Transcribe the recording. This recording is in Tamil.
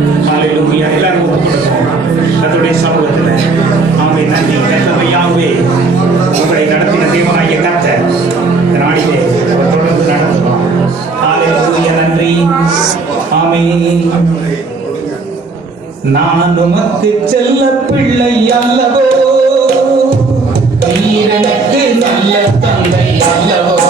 ஹalleluya எல்லாரும் கொடுப்போம் கர்த்தருடைய சமூகத்தில். ஆமென். நன்றி கர்த்தரையாவே உங்களை நடத்தின தேவனாகிய கர்த்தர் இந்த நாளிலே தொடர்ந்து நடத்துவார். ஹalleluya நன்றி. ஆமென். நான் உமக்கு செல்ல பிள்ளை அல்லவோ, நீர் எனக்கு நல்ல தந்தை அல்லவோ,